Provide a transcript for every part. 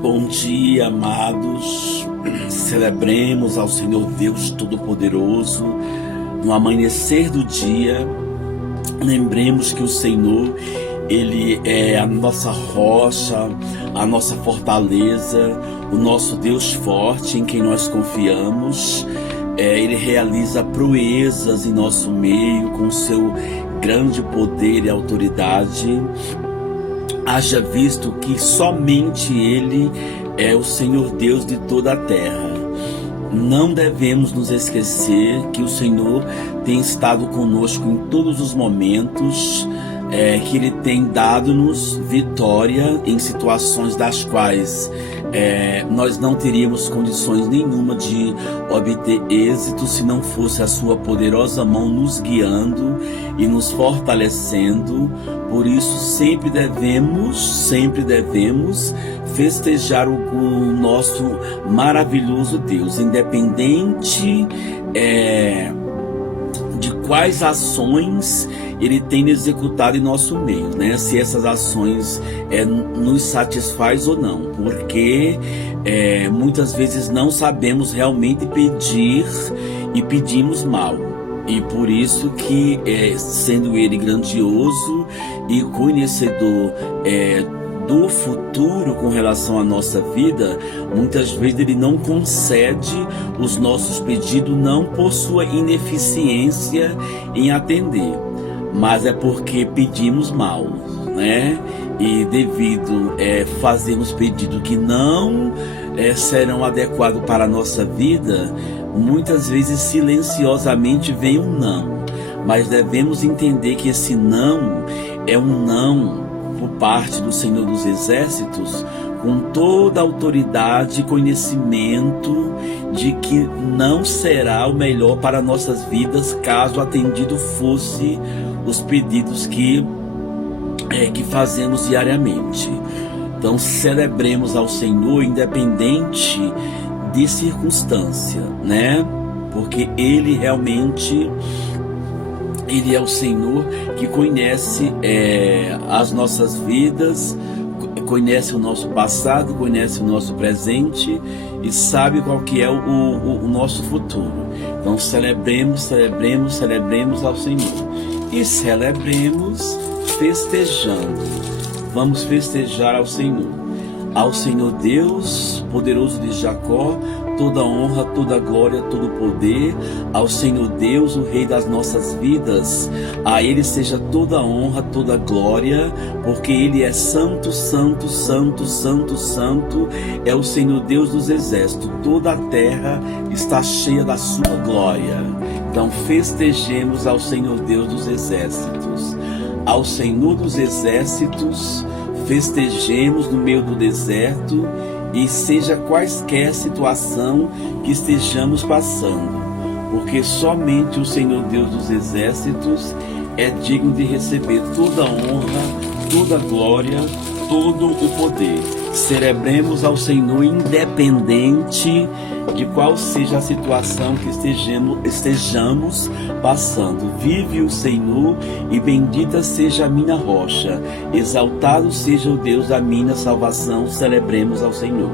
Bom dia, amados. Celebremos ao Senhor Deus Todo-Poderoso. No amanhecer do dia, lembremos que o Senhor, Ele é a nossa rocha, a nossa fortaleza, o nosso Deus forte em quem nós confiamos. Ele realiza proezas em nosso meio com o seu grande poder e autoridade. Haja visto que somente Ele é o Senhor Deus de toda a terra. Não devemos nos esquecer que o Senhor tem estado conosco em todos os momentos, que Ele tem dado-nos vitória em situações das quais nós não teríamos condições nenhuma de obter êxito se não fosse a sua poderosa mão nos guiando e nos fortalecendo. Por isso sempre devemos festejar o nosso maravilhoso Deus, independente de quais ações Ele tem executado em nosso meio, né? Se essas ações nos satisfaz ou não, porque muitas vezes não sabemos realmente pedir e pedimos mal. E por isso que, sendo Ele grandioso e conhecedor do futuro com relação à nossa vida, muitas vezes Ele não concede os nossos pedidos, não por sua ineficiência em atender, mas é porque pedimos mal, né? E devido fazermos pedidos que não serão adequados para a nossa vida, muitas vezes silenciosamente vem um não. Mas devemos entender que esse não é um não por parte do Senhor dos Exércitos, com toda a autoridade e conhecimento de que não será o melhor para nossas vidas caso atendido fosse os pedidos que fazemos diariamente. Então celebremos ao Senhor independente de circunstância, né? Porque Ele realmente, Ele é o Senhor que conhece as nossas vidas, conhece o nosso passado, conhece o nosso presente e sabe qual que é o nosso futuro. Então celebremos ao Senhor e celebremos festejando. Vamos festejar ao Senhor Deus poderoso de Jacó, toda honra, toda glória, todo poder. Ao Senhor Deus, o Rei das nossas vidas, a Ele seja toda honra, toda glória, porque Ele é santo, santo, santo, santo, santo, é o Senhor Deus dos exércitos. Toda a terra está cheia da sua glória. Então festejemos ao Senhor Deus dos exércitos. Ao Senhor dos exércitos, festejemos no meio do deserto, e seja quaisquer situação que estejamos passando, porque somente o Senhor Deus dos exércitos é digno de receber toda a honra, toda a glória, todo o poder. Celebremos ao Senhor independente de qual seja a situação que estejamos passando. Vive o Senhor e bendita seja a minha rocha. Exaltado seja o Deus da minha salvação. Celebremos ao Senhor.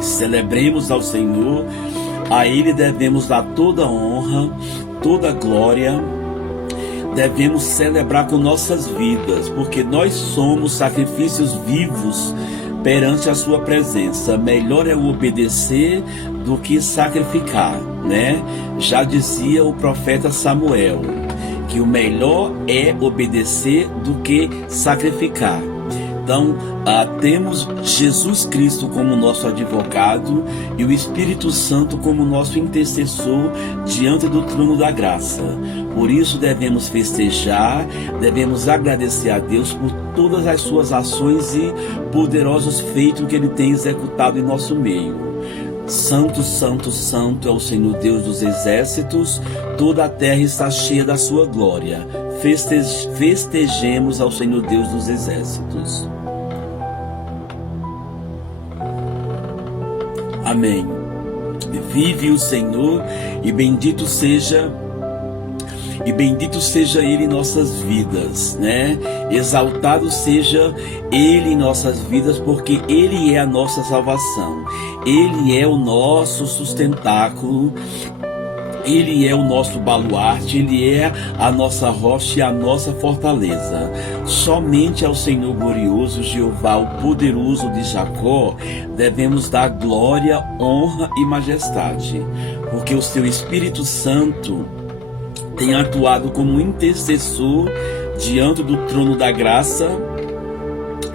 Celebremos ao Senhor. A Ele devemos dar toda a honra, toda a glória. Devemos celebrar com nossas vidas, porque nós somos sacrifícios vivos perante a sua presença. Melhor é o obedecer do que sacrificar, né? Já dizia o profeta Samuel, que o melhor é obedecer do que sacrificar. Então, temos Jesus Cristo como nosso advogado e o Espírito Santo como nosso intercessor diante do trono da graça. Por isso devemos festejar, devemos agradecer a Deus por todas as suas ações e poderosos feitos que Ele tem executado em nosso meio. Santo, santo, santo é o Senhor Deus dos exércitos, toda a terra está cheia da sua glória. Festejemos ao Senhor Deus dos exércitos. Amém. Vive o Senhor e bendito seja E bendito seja Ele em nossas vidas, né? Exaltado seja Ele em nossas vidas, porque Ele é a nossa salvação. Ele é o nosso sustentáculo. Ele é o nosso baluarte, Ele é a nossa rocha e a nossa fortaleza. Somente ao Senhor glorioso, Jeová, o poderoso de Jacó, devemos dar glória, honra e majestade, porque o seu Espírito Santo tem atuado como intercessor diante do trono da graça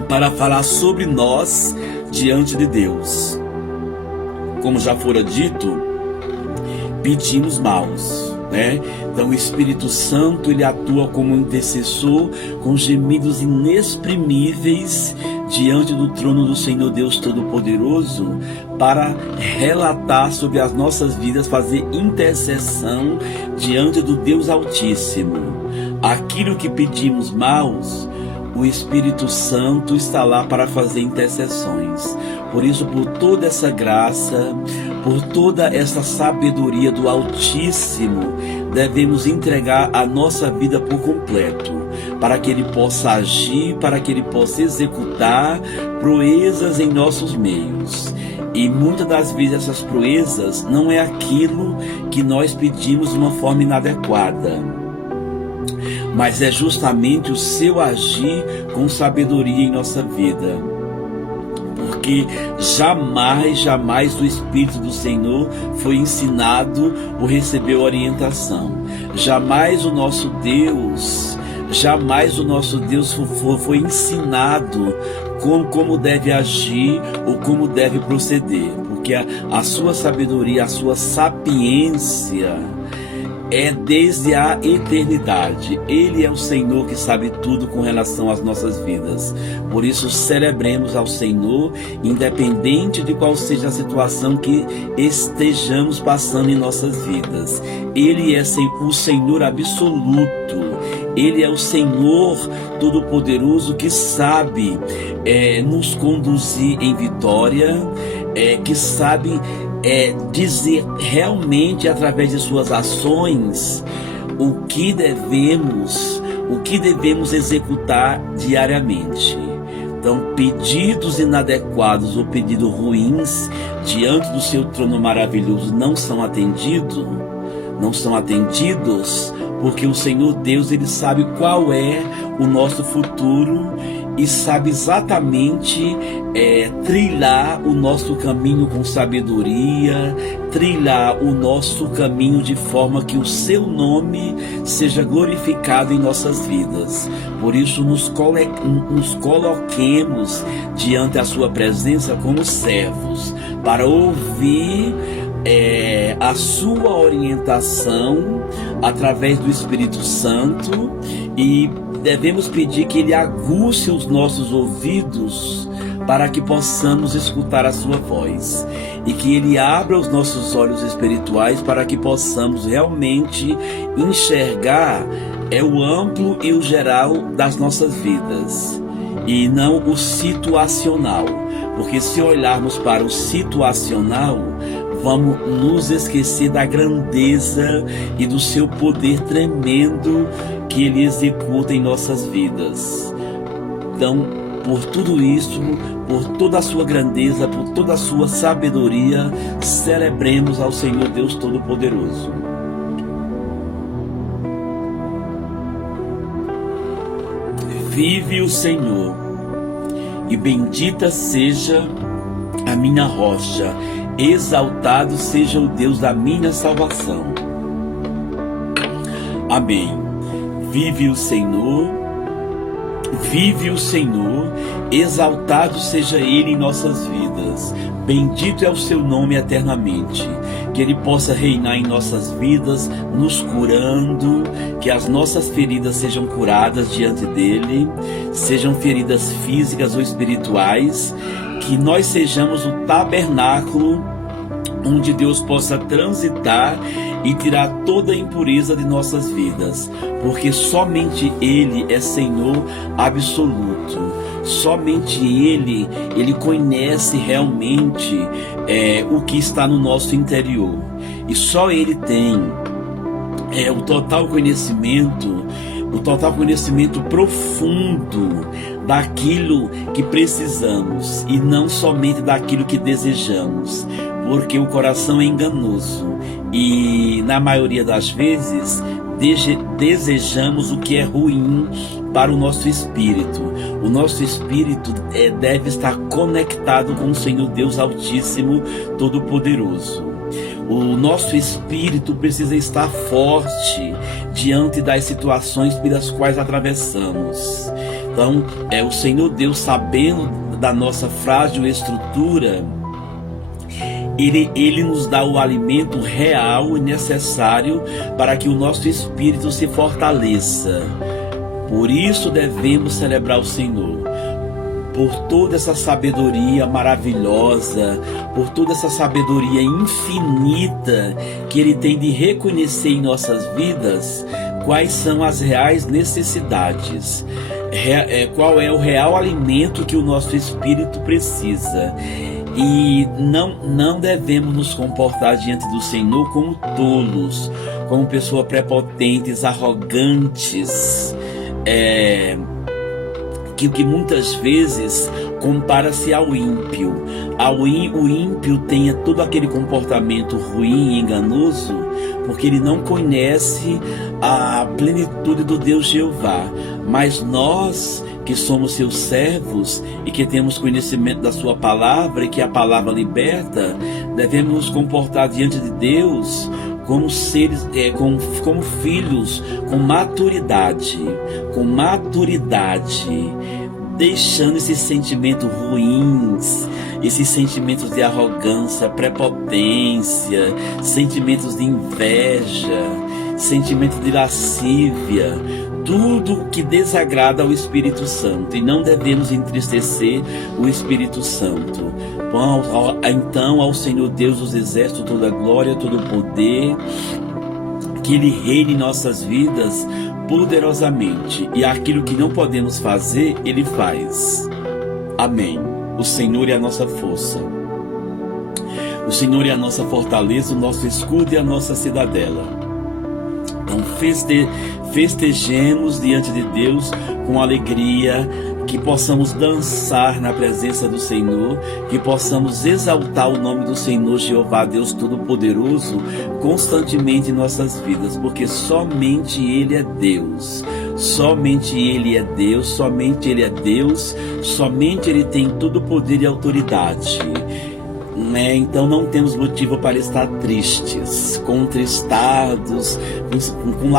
para falar sobre nós diante de Deus. Como já fora dito, pedimos maus, né? Então o Espírito Santo, ele atua como intercessor com gemidos inexprimíveis diante do trono do Senhor Deus Todo-Poderoso para relatar sobre as nossas vidas, fazer intercessão diante do Deus Altíssimo. Aquilo que pedimos maus, o Espírito Santo está lá para fazer intercessões. Por isso, por toda essa graça, por toda essa sabedoria do Altíssimo, devemos entregar a nossa vida por completo, para que Ele possa agir, para que Ele possa executar proezas em nossos meios. E muitas das vezes essas proezas não é aquilo que nós pedimos de uma forma inadequada, mas é justamente o seu agir com sabedoria em nossa vida. Porque jamais o Espírito do Senhor foi ensinado ou recebeu orientação. Jamais o nosso Deus foi ensinado como deve agir ou como deve proceder. Porque a sua sabedoria, a sua sapiência é desde a eternidade. Ele é o Senhor que sabe tudo com relação às nossas vidas. Por isso, celebremos ao Senhor, independente de qual seja a situação que estejamos passando em nossas vidas. Ele é o Senhor absoluto. Ele é o Senhor Todo-Poderoso que sabe nos conduzir em vitória, que sabe dizer realmente através de suas ações o que devemos executar diariamente. Então, pedidos inadequados ou pedidos ruins diante do seu trono maravilhoso não são atendidos, porque o Senhor Deus, Ele sabe qual é o nosso futuro e sabe exatamente trilhar o nosso caminho com sabedoria, trilhar o nosso caminho de forma que o seu nome seja glorificado em nossas vidas. Por isso nos coloquemos diante a sua presença como servos, para ouvir a sua orientação através do Espírito Santo, e devemos pedir que Ele aguce os nossos ouvidos para que possamos escutar a sua voz, e que Ele abra os nossos olhos espirituais para que possamos realmente enxergar o amplo e o geral das nossas vidas, e não o situacional, porque se olharmos para o situacional, vamos nos esquecer da grandeza e do seu poder tremendo que Ele executa em nossas vidas. Então, por tudo isso, por toda a sua grandeza, por toda a sua sabedoria, celebremos ao Senhor Deus Todo-Poderoso. Vive o Senhor, e bendita seja a minha rocha, exaltado seja o Deus da minha salvação. Amém. Vive o Senhor, exaltado seja Ele em nossas vidas. Bendito é o seu nome eternamente. Que Ele possa reinar em nossas vidas, nos curando, que as nossas feridas sejam curadas diante dEle, sejam feridas físicas ou espirituais, que nós sejamos o tabernáculo onde Deus possa transitar e tirar toda a impureza de nossas vidas, porque somente Ele é Senhor absoluto. Somente Ele conhece realmente o que está no nosso interior, e só Ele tem o total conhecimento profundo daquilo que precisamos e não somente daquilo que desejamos, porque o coração é enganoso e na maioria das vezes desejamos o que é ruim para o nosso espírito. O nosso espírito deve estar conectado com o Senhor Deus Altíssimo, Todo-Poderoso. O nosso espírito precisa estar forte diante das situações pelas quais atravessamos. Então, o Senhor Deus, sabendo da nossa frágil estrutura, Ele nos dá o alimento real e necessário para que o nosso espírito se fortaleça. Por isso devemos celebrar o Senhor, por toda essa sabedoria maravilhosa, por toda essa sabedoria infinita que Ele tem de reconhecer em nossas vidas quais são as reais necessidades, qual é o real alimento que o nosso espírito precisa. E não devemos nos comportar diante do Senhor como tolos, como pessoas prepotentes, arrogantes, que muitas vezes compara-se ao ímpio. O ímpio tenha todo aquele comportamento ruim e enganoso, porque ele não conhece a plenitude do Deus Jeová. Mas nós, que somos seus servos e que temos conhecimento da sua palavra e que a palavra liberta, devemos nos comportar diante de Deus como seres, como filhos, com maturidade, deixando esses sentimentos ruins, esses sentimentos de arrogância, prepotência, sentimentos de inveja, sentimentos de lascívia, tudo que desagrada ao Espírito Santo, e não devemos entristecer o Espírito Santo. Então, ao Senhor Deus dos Exércitos, toda glória, todo poder, que Ele reine em nossas vidas poderosamente, e aquilo que não podemos fazer, Ele faz. Amém. O Senhor é a nossa força, o Senhor é a nossa fortaleza, o nosso escudo e a nossa cidadela. Então festejemos diante de Deus com alegria, que possamos dançar na presença do Senhor, que possamos exaltar o nome do Senhor Jeová, Deus Todo-Poderoso, constantemente em nossas vidas, porque somente Ele é Deus. Somente Ele é Deus, somente Ele é Deus, somente Ele tem todo o poder e autoridade. Então não temos motivo para estar tristes, contristados, com